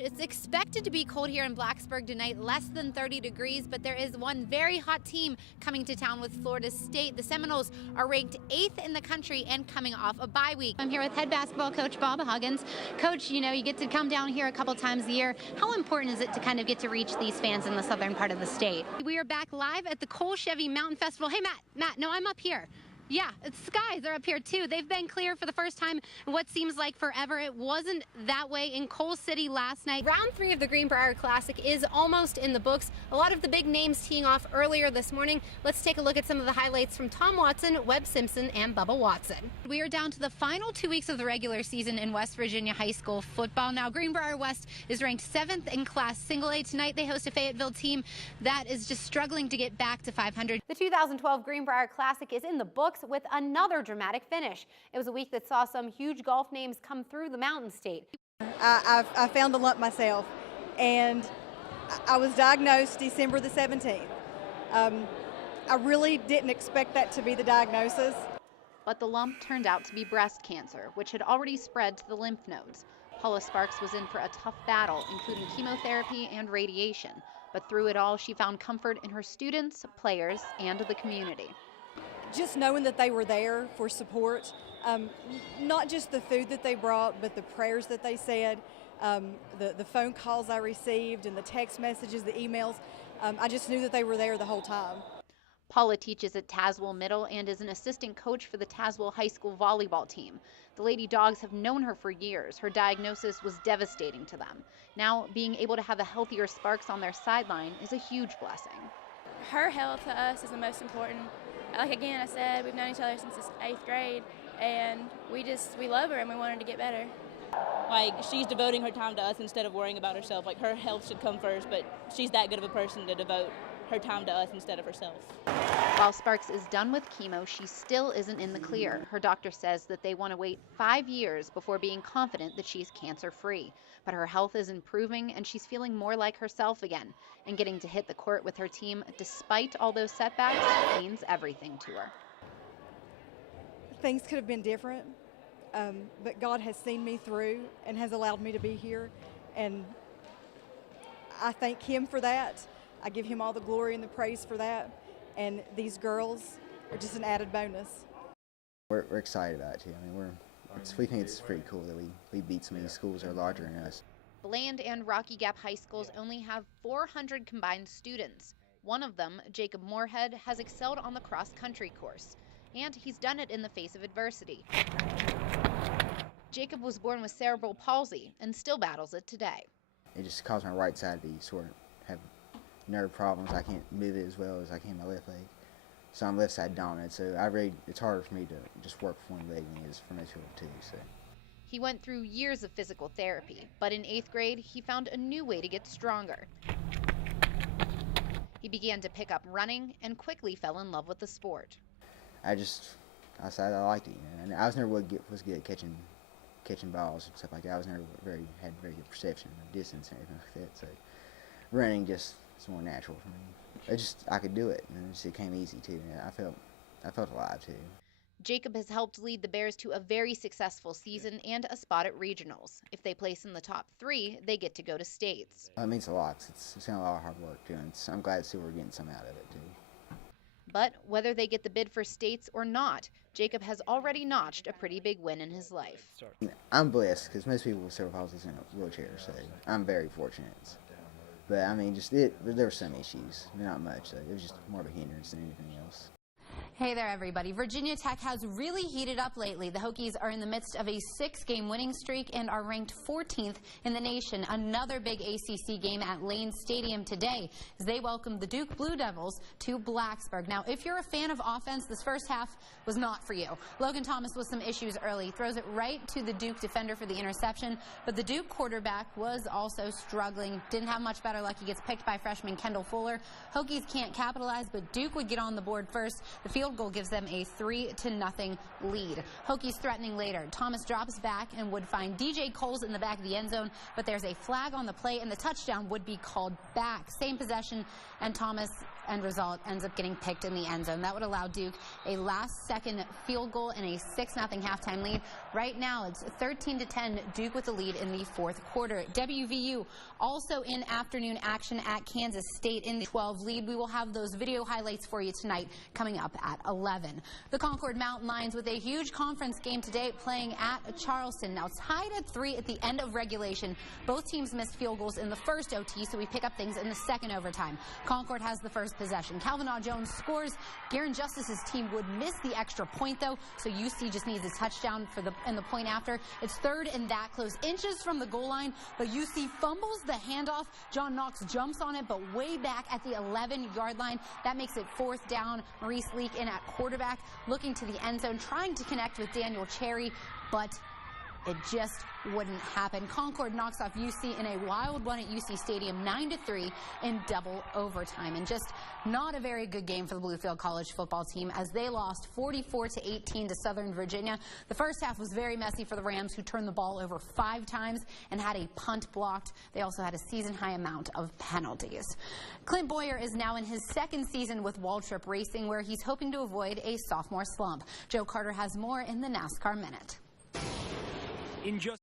It's expected to be cold here in Blacksburg tonight, less than 30 degrees, but there is one very hot team coming to town with Florida State. The Seminoles are ranked 8th in the country and coming off a bye week. I'm here with head basketball coach Bob Huggins. Coach, you know, you get to come down here a couple times a year. How important is it to kind of get to reach these fans in the southern part of the state? We are back live at the Cole Chevy Mountain Festival. Hey, Matt, no, I'm up here. Yeah, the skies are up here too. They've been clear for the first time in what seems like forever. It wasn't that way in Coal City last night. Round 3 of the Greenbrier Classic is almost in the books. A lot of the big names teeing off earlier this morning. Let's take a look at some of the highlights from Tom Watson, Webb Simpson, and Bubba Watson. We are down to the final 2 weeks of the regular season in West Virginia high school football. Now, Greenbrier West is ranked 7th in Class Single A. Tonight, they host a Fayetteville team that is just struggling to get back to 500. The 2012 Greenbrier Classic is in the books with another dramatic finish. It was a week that saw some huge golf names come through the Mountain State. I found the lump myself, and I was diagnosed December the 17th. I really didn't expect that to be the diagnosis. But the lump turned out to be breast cancer, which had already spread to the lymph nodes. Paula Sparks was in for a tough battle, including chemotherapy and radiation. But through it all, she found comfort in her students, players, and the community. Just knowing that they were there for support, not just the food that they brought, but the prayers that they said, the phone calls I received and the text messages, the emails, I just knew that they were there the whole time. Paula teaches at Tazewell Middle and is an assistant coach for the Tazewell High School volleyball team. The Lady Dogs have known her for years. Her diagnosis was devastating to them. Now, being able to have a healthier Sparks on their sideline is a huge blessing. Her health to us is the most important. Like again, I said, we've known each other since 8th grade, and we love her and we want her to get better. Like, she's devoting her time to us instead of worrying about herself. Like, her health should come first, but she's that good of a person to devote her time to us instead of herself. While Sparks is done with chemo, she still isn't in the clear. Her doctor says that they want to wait 5 years before being confident that she's cancer-free. But her health is improving, and she's feeling more like herself again. And getting to hit the court with her team, despite all those setbacks, means everything to her. Things could have been different, but God has seen me through and has allowed me to be here. And I thank Him for that. I give Him all the glory and the praise for that. And these girls are just an added bonus. We're excited about it too. I mean, we think it's pretty cool that we beat some of these schools that are larger than us. Bland and Rocky Gap high schools only have 400 combined students. One of them, Jacob Moorhead, has excelled on the cross-country course, and he's done it in the face of adversity. Jacob was born with cerebral palsy and still battles it today. It just caused my right side to be sort of have nerve problems. I can't move it as well as I can my left leg. So I'm left side dominant, so it's harder for me to just work with one leg than it is for most people too. So. He went through years of physical therapy, but in 8th grade, he found a new way to get stronger. He began to pick up running and quickly fell in love with the sport. I decided I liked it, and I was never was good at catching balls and stuff like that. I was never had very good perception of distance and everything like that. So running just it's more natural for me. I could do it, and it came easy too. And I felt alive too. Jacob has helped lead the Bears to a very successful season and a spot at regionals. If they place in the top 3, they get to go to states. It means a lot. It's been a lot of hard work too, and I'm glad to see we're getting some out of it too. But whether they get the bid for states or not, Jacob has already notched a pretty big win in his life. I'm blessed because most people with cerebral palsy is in a wheelchair, so I'm very fortunate. But I mean, there were some issues, not much. So it was just more of a hindrance than anything else. Hey there, everybody. Virginia Tech has really heated up lately. The Hokies are in the midst of a 6-game winning streak and are ranked 14th in the nation. Another big ACC game at Lane Stadium today as they welcome the Duke Blue Devils to Blacksburg. Now, if you're a fan of offense, this first half was not for you. Logan Thomas with some issues early. Throws it right to the Duke defender for the interception, but the Duke quarterback was also struggling. Didn't have much better luck. He gets picked by freshman Kendall Fuller. Hokies can't capitalize, but Duke would get on the board first. The field goal gives them a 3-0 lead. Hokies threatening later. Thomas drops back and would find DJ Coles in the back of the end zone, but there's a flag on the play and the touchdown would be called back. Same possession, and Thomas end result ends up getting picked in the end zone. That would allow Duke a last-second field goal and a 6-0 halftime lead. Right now, it's 13-10, Duke with the lead in the fourth quarter. WVU also in afternoon action at Kansas State in the 12 lead. We will have those video highlights for you tonight coming up at 11. The Concord Mountain Lions with a huge conference game today playing at Charleston. Now tied at 3 at the end of regulation. Both teams missed field goals in the first OT, so we pick up things in the second overtime. Concord has the first possession. Calvin Jones scores. Garen Justice's team would miss the extra point, though, so UC just needs a touchdown for the point after. It's third and that close, inches from the goal line, but UC fumbles the handoff. John Knox jumps on it, but way back at the 11-yard line. That makes it fourth down. Maurice Leak in at quarterback, looking to the end zone, trying to connect with Daniel Cherry, but it just wouldn't happen. Concord knocks off UC in a wild one at UC Stadium, 9-3 in double overtime. And just not a very good game for the Bluefield College football team as they lost 44-18 to Southern Virginia. The first half was very messy for the Rams, who turned the ball over 5 times and had a punt blocked. They also had a season-high amount of penalties. Clint Boyer is now in his second season with Waltrip Racing, where he's hoping to avoid a sophomore slump. Joe Carter has more in the NASCAR Minute. In just